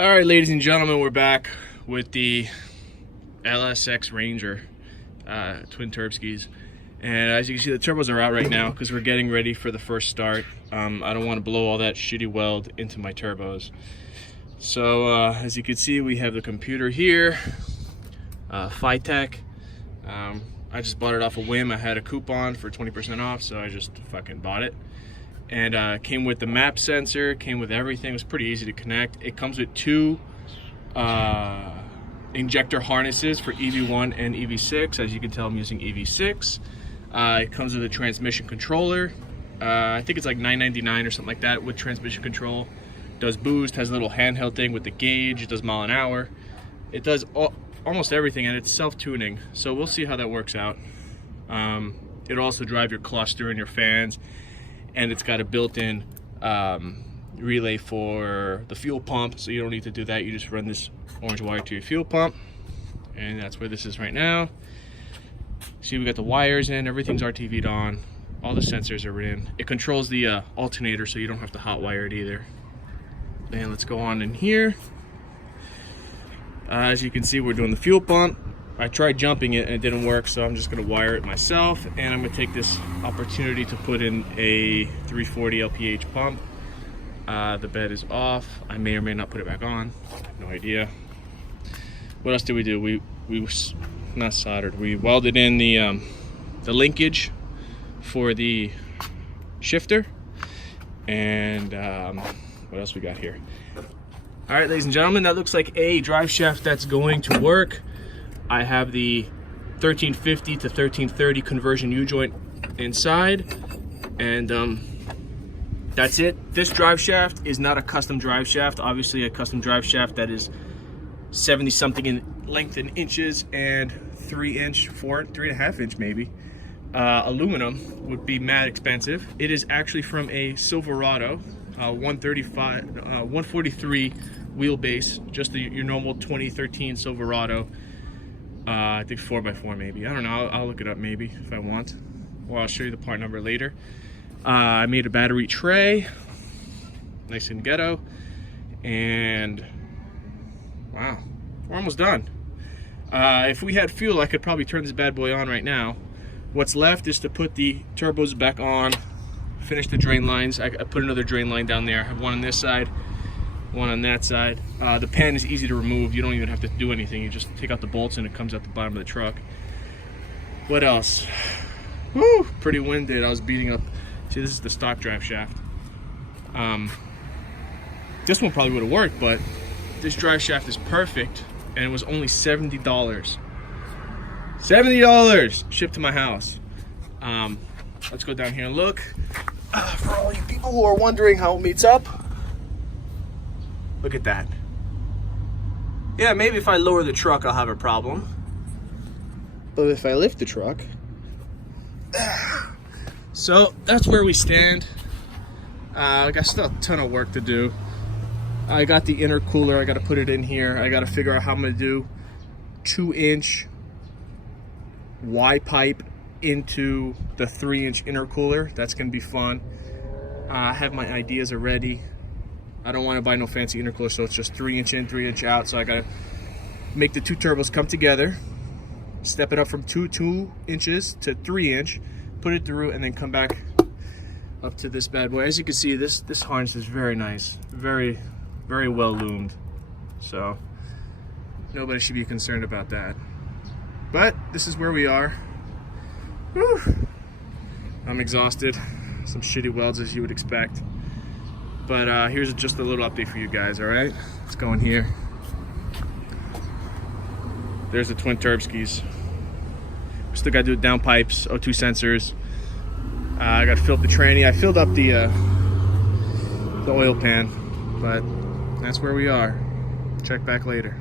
All right, ladies and gentlemen, we're back with the LSx Ranger twin turb skis. And as you can see, the turbos are out right now because we're getting ready for the first start. I don't want to blow all that shitty weld into my turbos. So as you can see, we have the computer here, FiTech. I just bought it off a whim. I had a coupon for 20% off, so I just fucking bought it. And came with the map sensor, came with everything. It was pretty easy to connect. It comes with two injector harnesses for EV1 and EV6. As you can tell, I'm using EV6. It comes with a transmission controller. I think it's like $9.99 or something like that with transmission control. Does boost, has a little handheld thing with the gauge. It does mile an hour. It does almost everything, and it's self-tuning. So we'll see how that works out. It'll also drive your cluster and your fans. And it's got a built-in relay for the fuel pump, so you don't need to do that. You just run this orange wire to your fuel pump, and that's where this is right now. See, we got the wires in, everything's RTV'd on, all the sensors are in. It controls the alternator, so you don't have to hot wire it either. And let's go on in here. As you can see, we're doing the fuel pump. I tried jumping it and it didn't work, so I'm just gonna wire it myself, and I'm gonna take this opportunity to put in a 340 LPH pump. The bed is off. I may or may not put it back on. I have no idea. What else did we do? We not soldered. We welded in the linkage for the shifter, and what else we got here? All right, ladies and gentlemen, that looks like a drive shaft that's going to work. I have the 1350 to 1330 conversion U-joint inside, and that's it. This drive shaft is not a custom drive shaft. Obviously, a custom drive shaft that is 70 something in length in inches and 3.5 inch maybe, aluminum would be mad expensive. It is actually from a Silverado 143 wheelbase, just your normal 2013 Silverado. I think 4x4 maybe. I don't know. I'll look it up maybe if I want. Or I'll show you the part number later. I made a battery tray, nice and ghetto, and wow, we're almost done. If we had fuel, I could probably turn this bad boy on right now. What's left is to put the turbos back on, finish the drain lines. I put another drain line down there. I have one on this side, one on that side. The pan is easy to remove. You don't even have to do anything. You just take out the bolts and it comes out the bottom of the truck. What else? Woo, pretty winded. I was beating up. See, this is the stock drive shaft. This one probably would have worked, but this drive shaft is perfect, and it was only $70. $70 shipped to my house. Let's go down here and look. For all you people who are wondering how it meets up, look at that. Yeah, maybe if I lower the truck, I'll have a problem. But if I lift the truck... So, that's where we stand. I got still a ton of work to do. I got the intercooler. I got to put it in here. I got to figure out how I'm going to do 2-inch Y pipe into the 3-inch intercooler. That's going to be fun. I have my ideas already. I don't want to buy no fancy intercooler, so it's just 3-inch in, 3-inch out. So I gotta make the two turbos come together, step it up from 2 inches to 3-inch, put it through, and then come back up to this bad boy. As you can see, this harness is very nice, very well loomed. So nobody should be concerned about that. But this is where we are. Whew. I'm exhausted. Some shitty welds as you would expect. But here's just a little update for you guys, all right? Let's go in here. There's the twin turb skis. Still gotta do downpipes, O2 sensors. I gotta fill up the tranny. I filled up the oil pan, but that's where we are. Check back later.